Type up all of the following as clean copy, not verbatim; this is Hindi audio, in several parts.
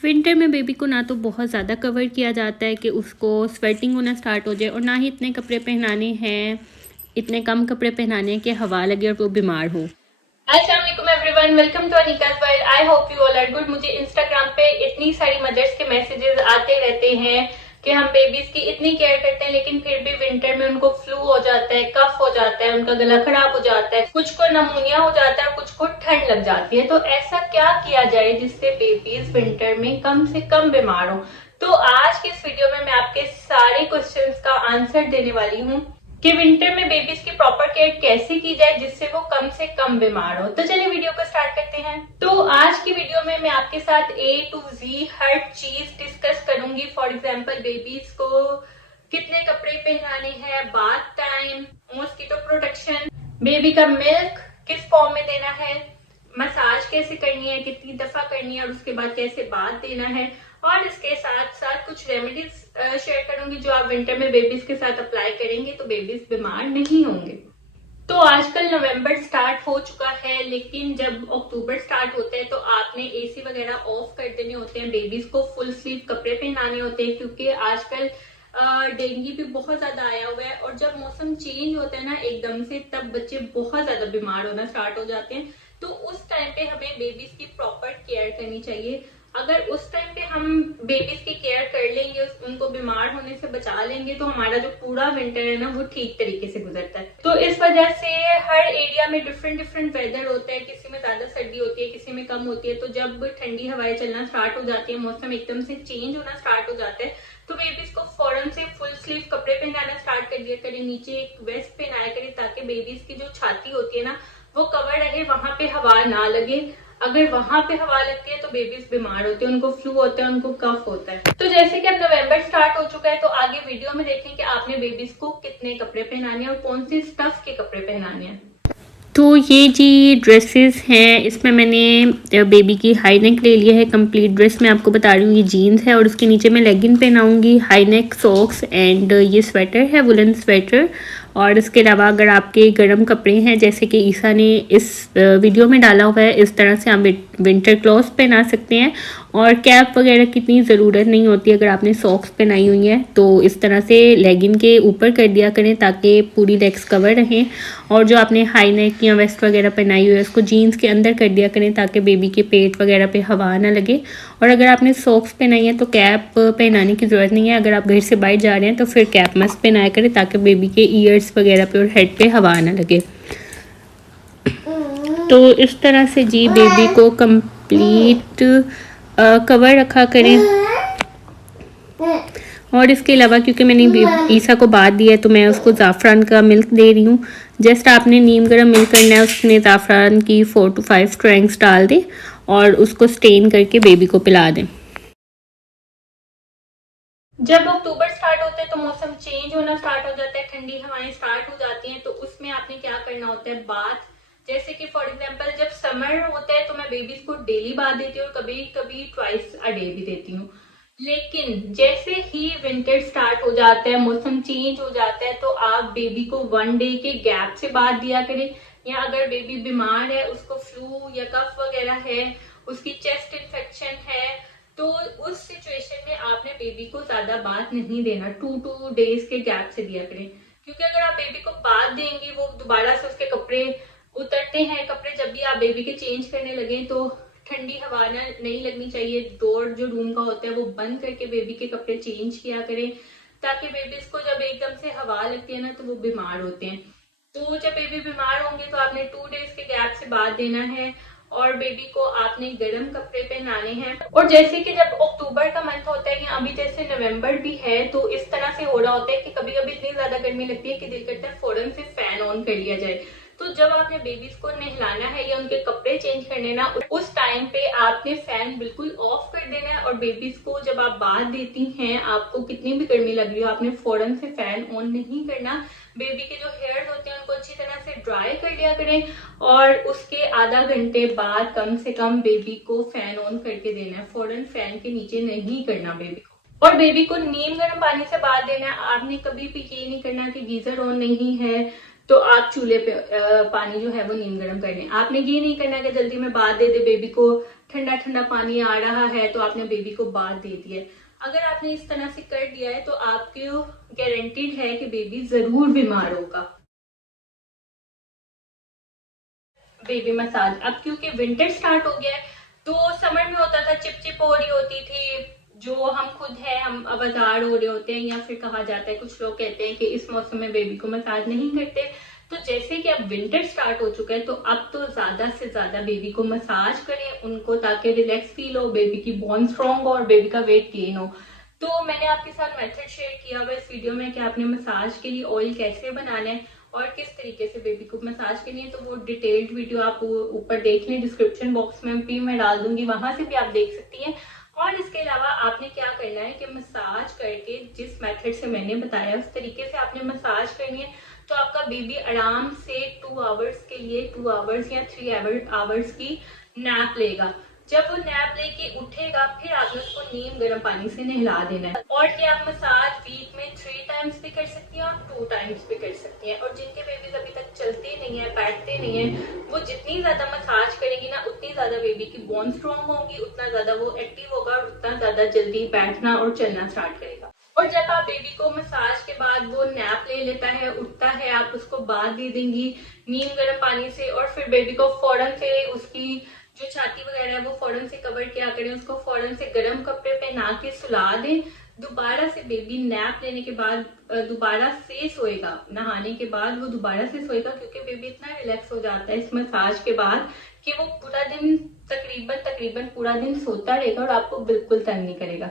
विंटर में बेबी को ना तो बहुत ज़्यादा कवर किया जाता है कि उसको स्वेटिंग होना स्टार्ट हो जाए, और ना ही इतने कपड़े पहनाने हैं, इतने कम कपड़े पहनाने हैं कि हवा लगे और वो बीमार हो। अस्सलाम वालेकुम everyone, welcome to Anika's world. I hope you all are good. मुझे इंस्टाग्राम पे इतनी सारी मदर्स के मैसेजेस आते रहते हैं कि हम बेबीज की इतनी केयर करते हैं लेकिन फिर भी विंटर में उनको फ्लू हो जाता है, कफ हो जाता है, उनका गला खराब हो जाता है, कुछ को नमूनिया हो जाता है, कुछ को ठंड लग जाती है। तो ऐसा क्या किया जाए जिससे बेबीज विंटर में कम से कम बीमार हो? तो आज की इस वीडियो में मैं आपके सारे क्वेश्चंस का आंसर देने वाली हूँ कि विंटर में बेबीज की प्रॉपर केयर कैसे की जाए जिससे वो कम से कम बीमार हो। तो चलिए वीडियो को स्टार्ट करते हैं। तो आज की वीडियो में मैं आपके साथ A to Z हर चीज डिस्कस करूंगी। फॉर एग्जांपल बेबीज को कितने कपड़े पहनाने हैं, bath time, mosquito protection, baby का मिल्क किस फॉर्म में देना है, मसाज कैसे करनी है, कितनी दफा करनी है और उसके बाद कैसे बाथ देना है, और इसके साथ साथ कुछ रेमेडीज शेयर करूंगी जो आप विंटर में बेबीज के साथ अप्लाई करेंगे तो बेबीज बीमार नहीं होंगे। तो आजकल नवंबर स्टार्ट हो चुका है, लेकिन जब अक्टूबर स्टार्ट होता है तो आपने एसी वगैरह ऑफ कर देने होते हैं, बेबीज को फुल स्लीव कपड़े पहनाने होते हैं क्योंकि आजकल डेंगू भी बहुत ज्यादा आया हुआ है। और जब मौसम चेंज होता है ना एकदम से, तब बच्चे बहुत ज्यादा बीमार होना स्टार्ट हो जाते हैं। तो उस टाइम पे हमें बेबीज की प्रॉपर केयर करनी चाहिए। अगर उस टाइम पे हम बेबीज की केयर कर लेंगे, उनको बीमार होने से बचा लेंगे, तो हमारा जो पूरा विंटर है ना वो ठीक तरीके से गुजरता है। तो इस वजह से हर एरिया में डिफरेंट डिफरेंट वेदर होता है, किसी में ज्यादा सर्दी होती है, किसी में कम होती है। तो जब ठंडी हवाएं चलना स्टार्ट हो जाती है, मौसम एकदम से चेंज होना स्टार्ट हो जाता है, तो बेबीज को फौरन से फुल स्लीव कपड़े पहनाना स्टार्ट कर दिया करें, नीचे एक वेस्ट पहनाया करें ताकि बेबीज की जो छाती होती है ना वो कवर रहे, वहां पे हवा ना लगे। अगर वहां पे हवा लगती है तो बेबीज बीमार होते हैं, उनको फ्लू होता है, उनको कफ होता है। तो जैसे कि अब नवंबर स्टार्ट हो चुका है तो आगे वीडियो में देखें कि आपने बेबीज को कितने कपड़े पहनाने हैं और कौन सी स्टफ के कपड़े पहनाने हैं। तो ये जी ड्रेसेस हैं, इसमें मैंने बेबी की हाई नेक ले लिया है। कंप्लीट ड्रेस मैं आपको बता रही हूँ, ये जीन्स है और उसके नीचे मैं लेगिन पहनाऊंगी, हाई नेक सॉक्स एंड ये स्वेटर है, वुलन स्वेटर। और इसके अलावा अगर आपके गर्म कपड़े हैं जैसे कि ईसा ने इस वीडियो में डाला हुआ है, इस तरह से आप विंटर क्लॉथ्स पहना सकते हैं। और कैप वगैरह की इतनी ज़रूरत नहीं होती अगर आपने सॉक्स पहनाई हुई हैं, तो इस तरह से लेगिन के ऊपर कर दिया करें ताकि पूरी लेग्स कवर रहें। और जो आपने हाई नेक या वेस्ट वगैरह पहनाई हुई है उसको जीन्स के अंदर कर दिया करें ताकि बेबी के पेट वगैरह पे हवा ना लगे। और अगर आपने सॉक्स पहनाई है तो कैप पहनाने की ज़रूरत नहीं है। अगर आप घर से बाहर जा रहे हैं तो फिर कैप मस्त पहनाया करें ताकि बेबी के ईयर्स वगैरह पे और हेड पे हवा ना लगे। तो इस तरह से जी बेबी को कंप्लीट कवर रखा करें। और इसके अलावा क्योंकि मैंने ईसा को बात दिया है तो मैं उसको ज़ाफ़रान का मिल्क दे रही हूँ। जस्ट आपने नीम गर्म मिल्क करना है, उसमें ज़ाफ़रान की 4 to 5 स्ट्रैंग्स डाल दें और उसको स्टेन करके बेबी को पिला दें। जब अक्टूबर स्टार्ट होता है तो मौसम चेंज होना स्टार्ट हो जाता है, ठंडी हवाएं स्टार्ट हो जाती हैं। तो उसमें आपने क्या करना होता है, बाथ। जैसे कि फॉर एग्जांपल जब समर होता है तो मैं बेबीज को डेली बाथ देती हूँ और कभी कभी ट्वाइस अ डे भी देती हूँ। लेकिन जैसे ही विंटर स्टार्ट हो जाता है, मौसम चेंज हो जाता है, तो आप बेबी को 1 डे के गैप से बाथ दिया करें। या अगर बेबी बीमार है, उसको फ्लू या कफ वगैरह है, उसकी चेस्ट इन्फेक्शन है, तो उस सिचुएशन में आपने बेबी को ज्यादा बात नहीं देना, 2 डेज के गैप से दिया करें। क्योंकि अगर आप बेबी को बात देंगे, वो दोबारा से उसके कपड़े उतरते हैं, कपड़े जब भी आप बेबी के चेंज करने लगे तो ठंडी हवा ना नहीं लगनी चाहिए। डोर जो रूम का होता है वो बंद करके बेबी के कपड़े चेंज किया करें, ताकि बेबीज को जब एकदम से हवा लगती है ना तो वो बीमार होते हैं। तो जब बेबी बीमार होंगे तो आपने 2 डेज के गैप से बात देना है और बेबी को आपने गर्म कपड़े पहनाने हैं। और जैसे कि जब अक्टूबर का मंथ होता है या अभी जैसे नवंबर भी है, तो इस तरह से हो रहा होता है कि कभी कभी इतनी ज्यादा गर्मी लगती है कि दिल करता है फौरन से फैन ऑन कर लिया जाए। तो जब आपने बेबीज को नहलाना है या उनके कपड़े चेंज करने ना, उस टाइम पे आपने फैन बिल्कुल ऑफ कर देना है। और बेबीज को जब आप बाथ देती हैं, आपको कितनी भी गर्मी लग रही हो, आपने फौरन से फैन ऑन नहीं करना। बेबी के जो हेयर्स होते हैं उनको अच्छी तरह से ड्राई कर लिया करें और उसके आधा घंटे बाद कम से कम बेबी को फैन ऑन करके देना है, फौरन फैन के नीचे नहीं करना बेबी को। और बेबी को नीम गर्म पानी से बाथ देना है। आपने कभी भी ये नहीं करना कि गीजर ऑन नहीं है तो आप चूल्हे पे पानी जो है वो नीम गर्म कर लें। आपने ये नहीं करना कि जल्दी में बात दे दे, बेबी को ठंडा ठंडा पानी आ रहा है तो आपने बेबी को बात दे दी है। अगर आपने इस तरह से कर दिया है तो आपके गारंटीड है कि बेबी जरूर बीमार होगा। बेबी मसाज, अब क्योंकि विंटर स्टार्ट हो गया है तो समर में होता था चिपचिप हो रही होती थी, जो हम खुद है हम आवाजार हो रहे होते हैं, या फिर कहा जाता है कुछ लोग कहते हैं कि इस मौसम में बेबी को मसाज नहीं करते। तो जैसे कि अब विंटर स्टार्ट हो चुका है तो अब तो ज्यादा से ज्यादा बेबी को मसाज करें उनको, ताकि रिलैक्स फील हो, बेबी की बोन स्ट्रॉन्ग हो और बेबी का वेट गेन हो। तो मैंने आपके साथ मेथड शेयर किया हुआ इस वीडियो में कि आपने मसाज के लिए ऑयल कैसे बनाना है और किस तरीके से बेबी को मसाज करनी है। तो वो डिटेल्ड वीडियो आप ऊपर देख लें, डिस्क्रिप्शन बॉक्स में भी मैं डाल दूंगी, वहां से भी आप देख सकती हैं। और इसके अलावा आपने क्या करना है कि मसाज करके जिस मेथड से मैंने बताया उस तरीके से आपने मसाज करनी है। तो आपका बेबी आराम से 2 आवर्स के लिए 2 आवर्स या 3 आवर्स की नैप लेगा। जब वो नैप लेके उठेगा फिर आपने उसको नीम गर्म पानी से नहला देना है। और ये आप मसाज वीक में 3 टाइम्स भी कर सकती हैं और 2 टाइम्स भी कर सकती हैं। और जिनके बेबीज अभी तक चलते नहीं है, बैठते नहीं है, वो जितनी ज्यादा मसाज करेंगी ना उतनी ज्यादा बेबी की बोन स्ट्रॉन्ग होगी, उतना ज्यादा वो एक्टिव होगा और उतना ज्यादा जल्दी बैठना और चलना स्टार्ट करेगा। और जब आप बेबी को मसाज के बाद वो नैप ले लेता है, उठता है, आप उसको बाथ दे देंगी नीम गर्म पानी से। और फिर बेबी को फौरन से उसकी जो छाती वगैरह है वो फौरन से कवर किया करें, उसको फौरन से गर्म कपड़े पहना के सुला दें। दोबारा से बेबी नैप लेने के बाद दोबारा से सोएगा, नहाने के बाद वो दोबारा से सोएगा, क्योंकि बेबी इतना रिलैक्स हो जाता है इस मसाज के बाद कि वो पूरा दिन तकरीबन पूरा दिन सोता रहेगा और आपको बिल्कुल तंग नहीं करेगा।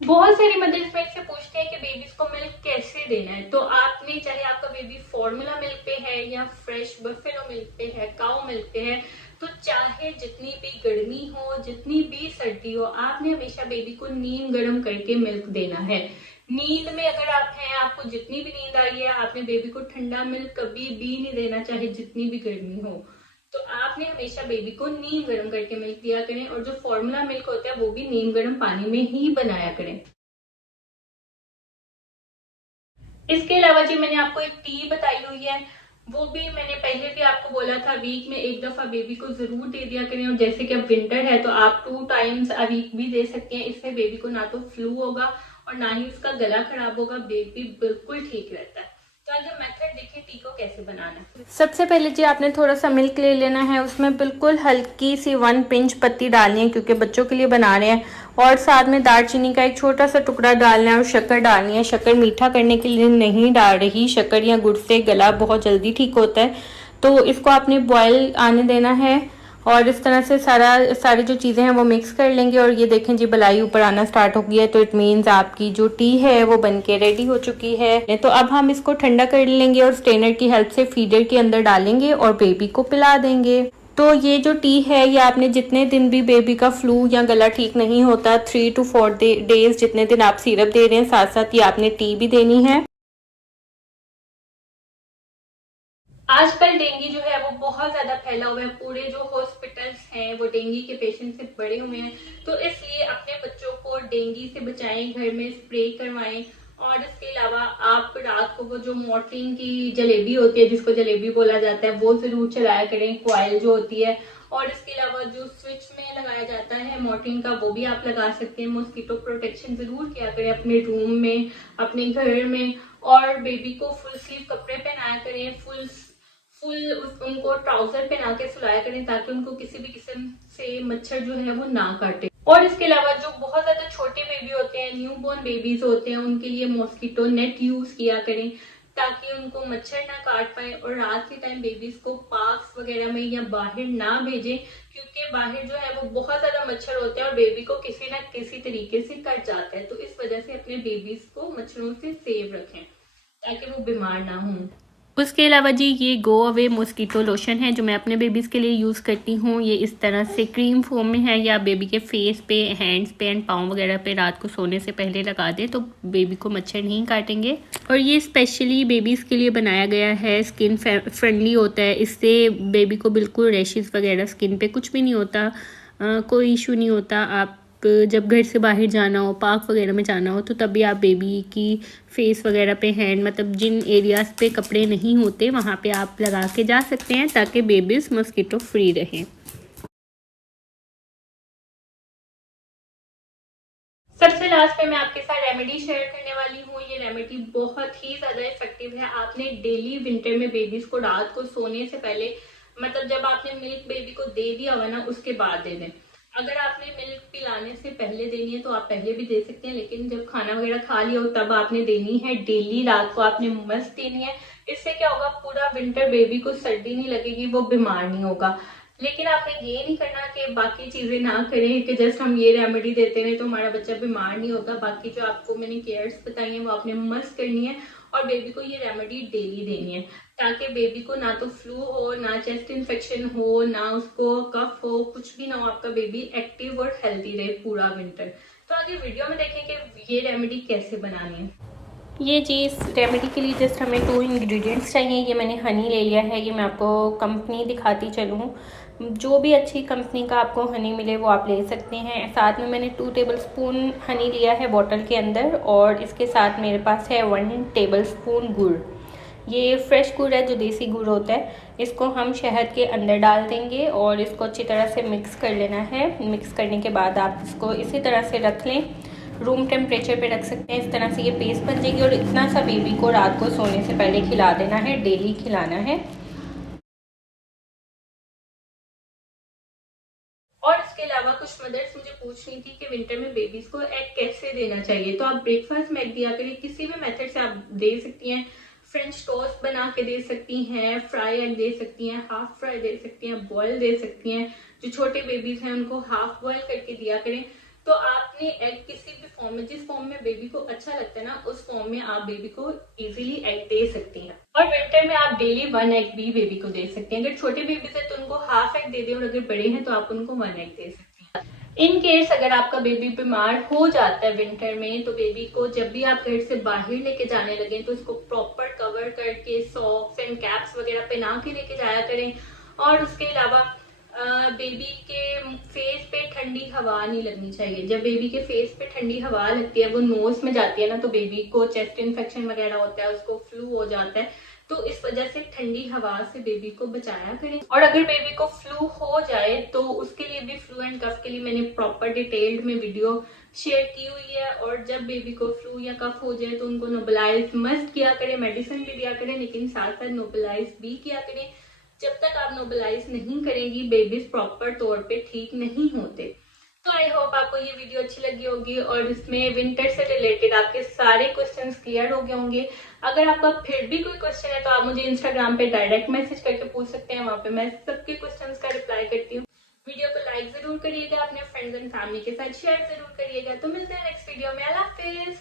बहुत सारी मदर्स मेरे से पूछते हैं कि बेबीज को मिल्क कैसे देना है। तो आपने, चाहे आपका बेबी फॉर्मूला मिल्क पे है या फ्रेश बफेलो मिल्क पे है, काउ मिल्क पे है, तो चाहे जितनी भी गर्मी हो जितनी भी सर्दी हो, आपने हमेशा बेबी को नीम गर्म करके मिल्क देना है। नींद में अगर आप हैं, आपको जितनी भी नींद आई है, आपने बेबी को ठंडा मिल्क कभी भी नहीं देना, चाहे जितनी भी गर्मी हो। तो आपने हमेशा बेबी को नीम गर्म करके मिल्क दिया करें, और जो फॉर्मूला मिल्क होता है वो भी नीम गर्म पानी में ही बनाया करें। इसके अलावा जी मैंने आपको एक टी बताई हुई है, वो भी मैंने पहले भी आपको बोला था वीक में एक दफा बेबी को जरूर दे दिया करें। और जैसे कि अब विंटर है तो आप 2 टाइम्स अ वीक भी दे सकते हैं। इससे बेबी को ना तो फ्लू होगा और ना ही उसका गला खराब होगा, बेबी बिल्कुल ठीक रहता है। तो आज हम मेथड देखिए टी को कैसे बनाना है। सबसे पहले जी आपने थोड़ा सा मिल्क ले लेना है, उसमें बिल्कुल हल्की सी 1 पिंच पत्ती डालनी है क्योंकि बच्चों के लिए बना रहे हैं। और साथ में दालचीनी का एक छोटा सा टुकड़ा डालना है और शक्कर डालनी है। शक्कर मीठा करने के लिए नहीं डाल रही, शक्कर या गुड़ से गला बहुत जल्दी ठीक होता है। तो इसको आपने बॉयल आने देना है और इस तरह से सारी जो चीज़ें हैं वो मिक्स कर लेंगे। और ये देखें जी बलाई ऊपर आना स्टार्ट हो गया है, तो इट मीन्स आपकी जो टी है वो बनके रेडी हो चुकी है। तो अब हम इसको ठंडा कर लेंगे और स्ट्रेनर की हेल्प से फीडर के अंदर डालेंगे और बेबी को पिला देंगे। तो ये जो टी है ये आपने जितने दिन भी बेबी का फ्लू या गला ठीक नहीं होता, 3 to 4 डेज जितने दिन आप सिरप दे रहे हैं, साथ साथ ये आपने टी भी देनी है। आजकल डेंगू जो है वो बहुत ज्यादा फैला हुआ है, पूरे जो हॉस्पिटल्स हैं वो डेंगू के पेशेंट से भरे हुए हैं। तो इसलिए अपने बच्चों को डेंगू से बचाएं, घर में स्प्रे करवाएं। और इसके अलावा आप रात को वो जो मॉर्टिन की जलेबी होती है, जिसको जलेबी बोला जाता है, वो जरूर चलाया करें, कॉइल जो होती है। और इसके अलावा जो स्विच में लगाया जाता है मॉर्टिन का, वो भी आप लगा सकते हैं। मॉस्किटो प्रोटेक्शन जरूर किया करें अपने रूम में, अपने घर में। और बेबी को फुल स्लीव कपड़े पहनाया करें, फुल उनको ट्राउजर पहना के सुलाया करें, ताकि उनको किसी भी किस्म से मच्छर जो है वो ना काटे। और इसके अलावा जो बहुत ज्यादा छोटे बेबी होते हैं, न्यू बोर्न बेबीज होते हैं, उनके लिए मॉस्किटो नेट यूज किया करें ताकि उनको मच्छर ना काट पाए। और रात के टाइम बेबीज को पार्क्स वगैरह में या बाहर ना भेजें, क्योंकि बाहर जो है वो बहुत ज्यादा मच्छर होते हैं और बेबी को किसी ना किसी तरीके से कट जाता है। तो इस वजह से अपने बेबीज को मच्छरों से सेव रखें ताकि वो बीमार ना हों। उसके अलावा जी ये गो अवे मॉस्किटो लोशन है जो मैं अपने बेबीज़ के लिए यूज़ करती हूँ। ये इस तरह से क्रीम फॉर्म में है, या बेबी के फेस पे, हैंड्स पे एंड पाँव वगैरह पे रात को सोने से पहले लगा दे तो बेबी को मच्छर नहीं काटेंगे। और ये स्पेशली बेबीज़ के लिए बनाया गया है, स्किन फ्रेंडली होता है। इससे बेबी को बिल्कुल रैशेज़ वगैरह स्किन पे कुछ भी नहीं होता, कोई इशू नहीं होता। आप जब घर से बाहर जाना हो, पार्क वगैरह में जाना हो, तो तभी आप बेबी की फेस वगैरह पे हैंड, मतलब जिन एरियाज़ पे कपड़े नहीं होते वहाँ पे आप लगा के जा सकते हैं ताकि बेबीज़ मॉस्किटो फ्री रहें। सबसे लास्ट पे मैं आपके साथ रेमेडी शेयर करने वाली हूँ। ये रेमेडी बहुत ही ज्यादा इफेक्टिव है। आपने डेली विंटर में बेबीज को रात को सोने से पहले, मतलब जब आपने मिल्क बेबी को दे दिया हुआ ना, उसके बाद दे दें। अगर आपने मिल्क पिलाने से पहले देनी है तो आप पहले भी दे सकते हैं, लेकिन जब खाना वगैरह खा लिया हो तब आपने देनी है। डेली रात को आपने मस्त देनी है। इससे क्या होगा, पूरा विंटर बेबी को सर्दी नहीं लगेगी, वो बीमार नहीं होगा। लेकिन आपने ये नहीं करना कि बाकी चीजें ना करें कि जस्ट हम ये रेमेडी देते रहे तो हमारा बच्चा बीमार नहीं होगा। बाकी जो आपको मैंने केयर्स बताई हैं वो आपने मस्त करनी है और बेबी को ये रेमेडी डेली देनी है, ताकि बेबी को ना तो फ्लू हो, ना चेस्ट इन्फेक्शन हो, ना उसको कफ हो, कुछ भी ना हो। आपका बेबी एक्टिव और हेल्थी रहे पूरा विंटर। तो आगे वीडियो में देखें कि ये रेमेडी कैसे बनानी है। ये चीज़ रेमेडी के लिए जस्ट हमें 2 इंग्रेडिएंट्स चाहिए। ये मैंने हनी ले लिया है, ये मैं आपको कंपनी दिखाती चलूँ। जो भी अच्छी कंपनी का आपको हनी मिले वो आप ले सकते हैं। साथ में मैंने 2 टेबलस्पून हनी लिया है बॉटल के अंदर, और इसके साथ मेरे पास है 1 टेबलस्पून गुड़। ये फ्रेश गुड़ है, जो देसी गुड़ होता है। इसको हम शहद के अंदर डाल देंगे और इसको अच्छी तरह से मिक्स कर लेना है। मिक्स करने के बाद आप इसको इसी तरह से रख लें, रूम टेम्परेचर पे रख सकते हैं। इस तरह से ये पेस्ट बन जाएगी और इतना सा बेबी को रात को सोने से पहले खिला देना है, डेली खिलाना है। और इसके अलावा कुछ मदर्स मुझे पूछ रही थी कि विंटर में बेबीज को एग कैसे देना चाहिए। तो आप ब्रेकफास्ट में एग दिया करिए, किसी भी मेथड से आप दे सकती हैं। फ्रेंच टोस्ट बना के दे सकती हैं, फ्राई एग दे सकती हैं, हाफ फ्राई दे सकती हैं, बॉयल दे सकती हैं। जो छोटे बेबीज हैं उनको हाफ बॉयल करके दिया करें। तो आपने एग किसी भी फॉर्म में, जिस फॉर्म में बेबी को अच्छा लगता है ना, उस फॉर्म में आप बेबी को इजीली एग दे सकती हैं। और विंटर में आप डेली 1 एग भी बेबी को दे सकते हैं। अगर छोटे बेबीज है तो उनको हाफ एग दे दें, और अगर बड़े हैं तो आप उनको 1 एग दे सकते हैं। इन केस अगर आपका बेबी बीमार हो जाता है विंटर में, तो बेबी को जब भी आप घर से बाहर लेके जाने लगे तो इसको प्रॉपर कवर करके सॉक्स एंड कैप्स वगैरह पहना के लेके जाया करें। और उसके अलावा बेबी के फेस पे ठंडी हवा नहीं लगनी चाहिए। जब बेबी के फेस पे ठंडी हवा लगती है, वो नोज में जाती है ना, तो बेबी को चेस्ट इन्फेक्शन वगैरह होता है, उसको फ्लू हो जाता है। तो इस वजह से ठंडी हवा से बेबी को बचाया करें। और अगर बेबी को फ्लू हो जाए तो उसके लिए भी, फ्लू एंड कफ के लिए मैंने प्रॉपर डिटेल्ड में वीडियो शेयर की हुई है। और जब बेबी को फ्लू या कफ हो जाए तो उनको नोबलाइज मस्ट किया करें, मेडिसिन भी दिया करें, लेकिन साथ साथ नोबलाइज भी किया करें। जब तक आप नोबलाइज नहीं करेंगी बेबीज प्रॉपर तौर पे ठीक नहीं होते। तो आई होप आपको ये वीडियो अच्छी लगी होगी और इसमें विंटर से रिलेटेड आपके सारे क्वेश्चंस क्लियर हो गए होंगे। अगर आपका फिर भी कोई क्वेश्चन है तो आप मुझे इंस्टाग्राम पे डायरेक्ट मैसेज करके पूछ सकते हैं, वहां पे मैं सबके क्वेश्चंस का रिप्लाई करती हूँ। वीडियो को लाइक जरूर करिएगा, अपने फ्रेंड्स एंड फैमिली के साथ शेयर जरूर करिएगा। तो मिलते हैं नेक्स्ट वीडियो में। अल्लाह हाफिज।